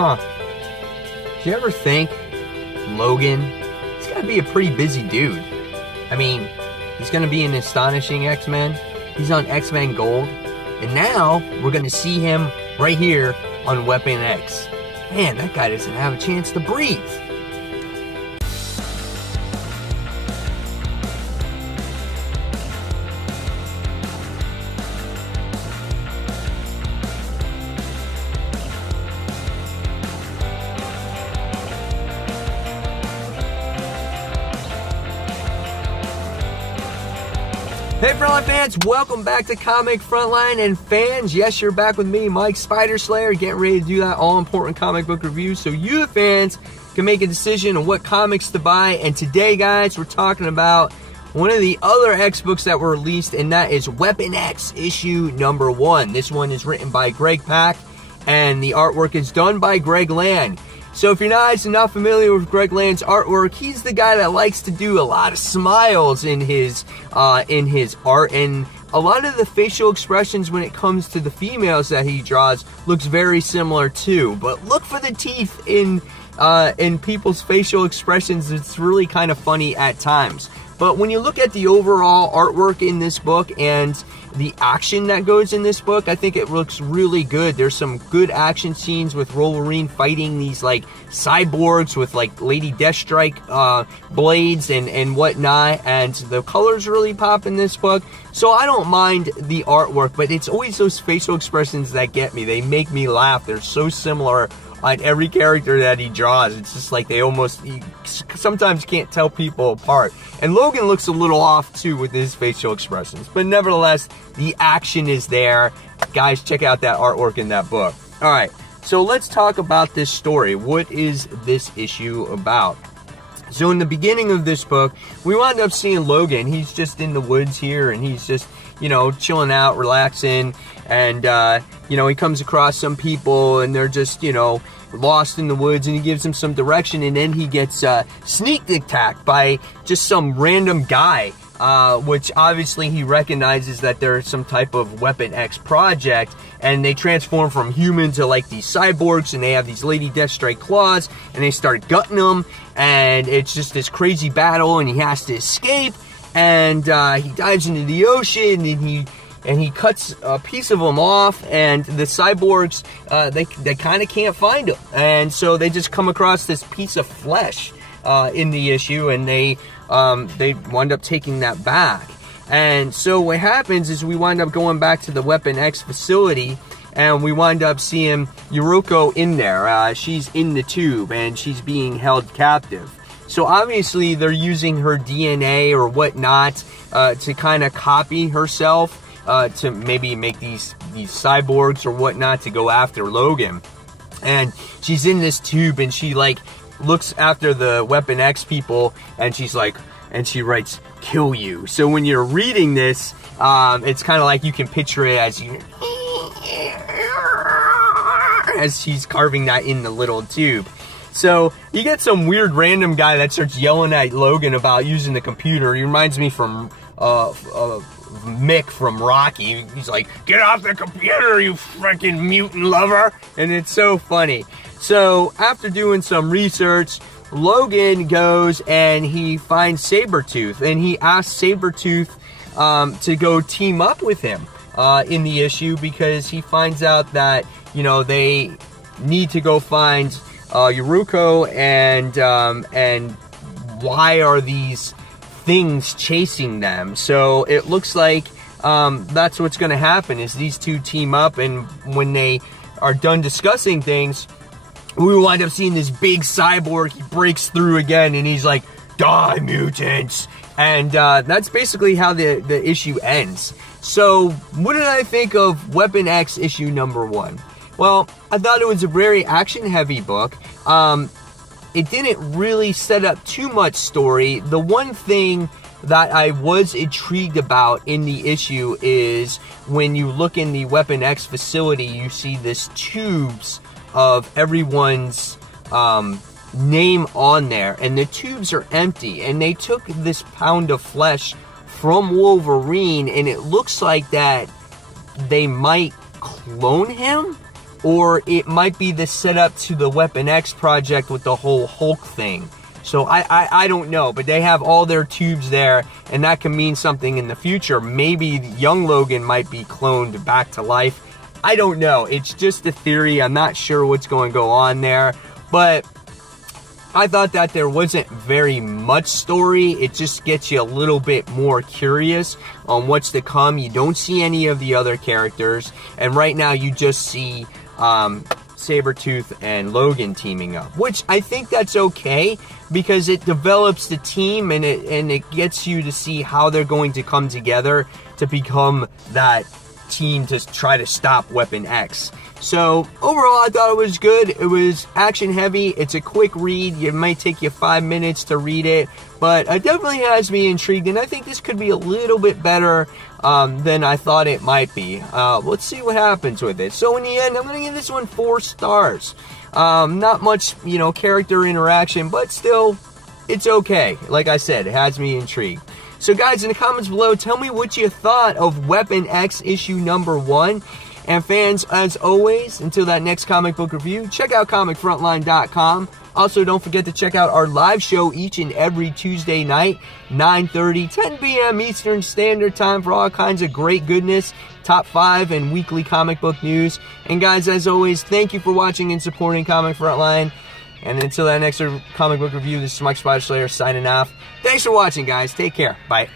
Huh. Do you ever think Logan, he's got to be a pretty busy dude. I mean, he's going to be in Astonishing X-Men. He's on X-Men Gold. And now, we're going to see him right here on Weapon X. Man, that guy doesn't have a chance to breathe. Hey Frontline fans, welcome back to Comic Frontline, and fans, yes, you're back with me, Mike Spider Slayer, getting ready to do that all-important comic book review so you, the fans, can make a decision on what comics to buy. And today, guys, we're talking about one of the other X books that were released, and that is Weapon X issue number 1. This one is written by Greg Pak, and the artwork is done by Greg Land. So if you're not familiar with Greg Land's artwork, he's the guy that likes to do a lot of smiles in his art, and a lot of the facial expressions when it comes to the females that he draws looks very similar too. But look for the teeth in people's facial expressions. It's really kind of funny at times. But when you look at the overall artwork in this book and the action that goes in this book, I think it looks really good. There's some good action scenes with Wolverine fighting these like cyborgs with like Lady Deathstrike blades and whatnot, and the colors really pop in this book. So I don't mind the artwork, but it's always those facial expressions that get me. They make me laugh. They're so similar on every character that he draws. It's just like they almost, you sometimes can't tell people apart. And Logan looks a little off too with his facial expressions, but nevertheless, the action is there. Guys, check out that artwork in that book. All right, so let's talk about this story. What is this issue about? So in the beginning of this book, we wound up seeing Logan. He's just in the woods here, and he's just, you know, chilling out, relaxing, and, you know, he comes across some people, and they're just, you know, lost in the woods, and he gives them some direction, and then he gets sneak attacked by just some random guy, which obviously he recognizes that there's some type of Weapon X project, and they transform from human to like these cyborgs, and they have these Lady Deathstrike claws, and they start gutting them, and it's just this crazy battle, and he has to escape, and he dives into the ocean, and he cuts a piece of them off, and the cyborgs, they kind of can't find him, and so they just come across this piece of flesh in the issue, and they wind up taking that back. And so what happens is we wind up going back to the Weapon X facility, and we wind up seeing Yuriko in there. She's in the tube, and she's being held captive. So obviously they're using her DNA or whatnot to kind of copy herself, to maybe make these cyborgs or whatnot to go after Logan. And she's in this tube, and she like looks after the Weapon X people, and she's like, and she writes, "Kill you." So when you're reading this, it's kind of like you can picture it as she's carving that in the little tube. So you get some weird random guy that starts yelling at Logan about using the computer. He reminds me from Mick from Rocky. He's like, "Get off the computer, you freaking mutant lover!" And it's so funny. So after doing some research, Logan goes and he finds Sabretooth, and he asks Sabretooth to go team up with him in the issue, because he finds out that, you know, they need to go find Yuriko, and why are these things chasing them. So it looks like that's what's going to happen, is these two team up, and when they are done discussing things, we wind up seeing this big cyborg. He breaks through again, and he's like, "Die, mutants!" And that's basically how the issue ends. So what did I think of Weapon X issue number 1? Well, I thought it was a very action-heavy book. It didn't really set up too much story. The one thing that I was intrigued about in the issue is when you look in the Weapon X facility, you see this tubes of everyone's name on there, and the tubes are empty, and they took this pound of flesh from Wolverine, and it looks like that they might clone him. or it might be the setup to the Weapon X project with the whole Hulk thing. So I don't know, but they have all their tubes there, and that can mean something in the future. Maybe young Logan might be cloned back to life. I don't know. It's just a theory. I'm not sure what's going to go on there, but I thought that there wasn't very much story. It just gets you a little bit more curious on what's to come. You don't see any of the other characters, and right now you just see Sabretooth and Logan teaming up, which I think that's okay because it develops the team and it gets you to see how they're going to come together to become that team to try to stop Weapon X. So overall, I thought it was good. It was action heavy. It's a quick read. It might take you 5 minutes to read it, but it definitely has me intrigued, and I think this could be a little bit better than I thought it might be. Let's see what happens with it. So in the end, I'm going to give this one 4 stars. Not much, character interaction, but still, it's okay. Like I said, it has me intrigued. So guys, in the comments below, tell me what you thought of Weapon X issue number 1. And fans, as always, until that next comic book review, check out comicfrontline.com. Also, don't forget to check out our live show each and every Tuesday night, 9:30, 10 p.m. Eastern Standard Time for all kinds of great goodness, top 5 and weekly comic book news. And guys, as always, thank you for watching and supporting Comic Frontline. And until that next comic book review, this is Mike Spider Slayer signing off. Thanks for watching, guys. Take care. Bye.